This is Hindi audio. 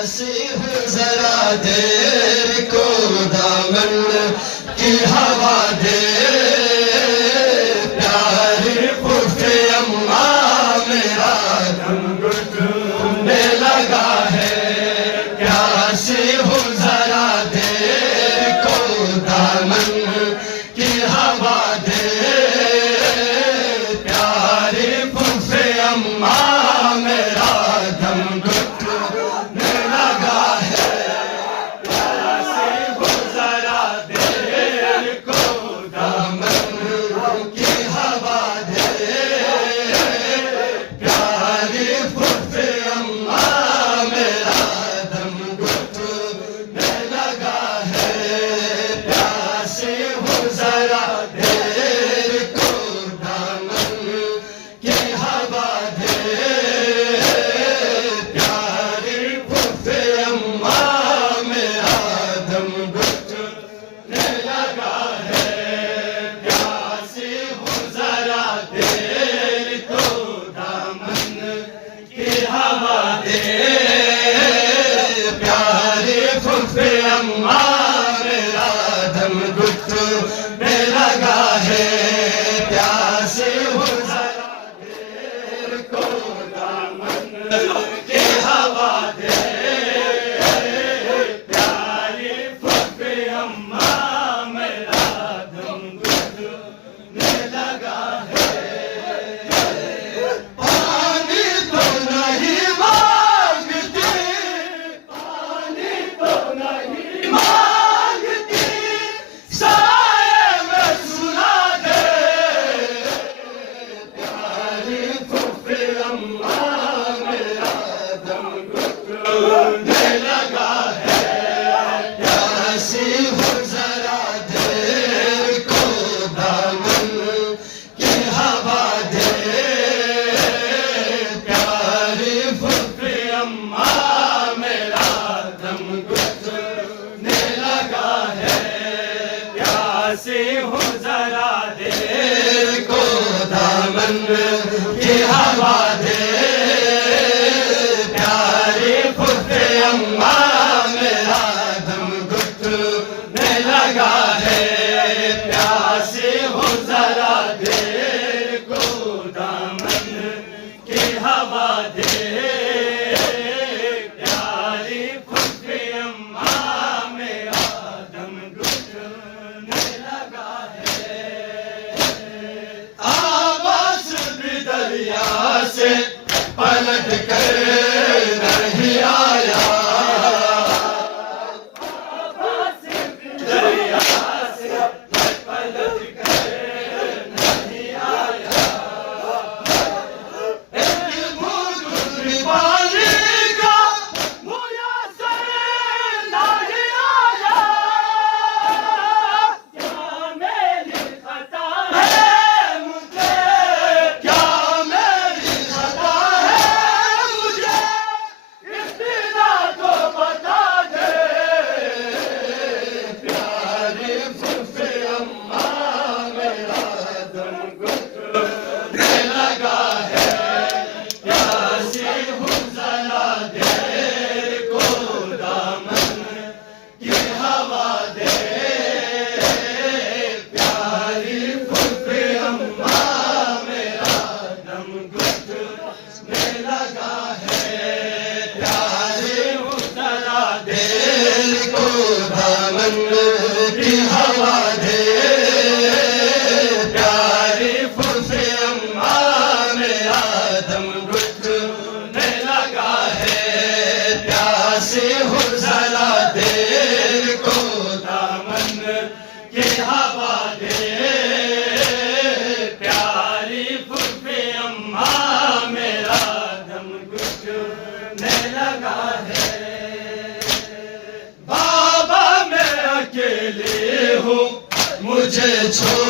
प्यासी हूँ जरा देर को दामन की हवा दे, प्यारी फुफे अम्मा मेरा दम घुटने लगा है। प्यासी हूँ जरा देर को दामन की हवा दे, प्यारी फुफे अम्मा मेरा दम घुटने लगा है। प्यासी हूँ जरा देर को दामन की हवा दे, प्यारी फुफे अम्मा मेरा दम घुटने लगा है। प्यासी हूँ जरा देर को दामन की हवा दे, प्यारी फुफे अम्मा मेरा दम घुटने लगा है। प्यासी हूँ जरा देर को दामन की हवा दे, प्यारी फुफे अम्मा मेरा दम घुटने लगा है। प्यासी हूँ जरा देर को दामन की हवा दे, प्यारी फुफे अम्मा मेरा दम घुटने लगा है। पानी तो नहीं मांगती, पानी तो नहीं मांगती, साए में सुला दे, प्यारी फुफे अम्मा मेरा दम घुटने लगा है। प्यासी हूँ जरा देर को दामन की हवा दे, प्यारी फुफे अम्मा मेरा दम घुटने लगा है। प्यासी हूँ जरा देर को दामन की हवा दे, प्यारी फुफे अम्मा मेरा दम घुटने लगा है। प्यासी हूँ जरा देर को दामन की हवा दे, प्यारी फुफे अम्मा मेरा दम घुटने लगा है। आवाज भी दरिया से पलट कर नहीं आया, आवाज भी दरिया से पलट कर नहीं आया। एक बूंद भी पानी का मुयस्सर नहीं आया। क्या मेरी खता है मुझे, क्या मेरी खता है मुझे, इतना तो बता दे, प्यारी फुफे अम्मा मेरा दम घुटने लगा है। प्यासी हूँ जरा देर को दामन की हवा दे, प्यारी फुफे अम्मा मेरा दम घुटने लगा है। प्यासी हूँ जरा देर को दामन की हवा दे, प्यारी फुफे अम्मा मेरा दम घुटने लगा है। प्यासी हूँ जरा देर को दामन की हवा दे, प्यारी फुफे अम्मा मेरा दम घुटने लगा है। बाबा मैं अकेली हूँ, मुझे छोड़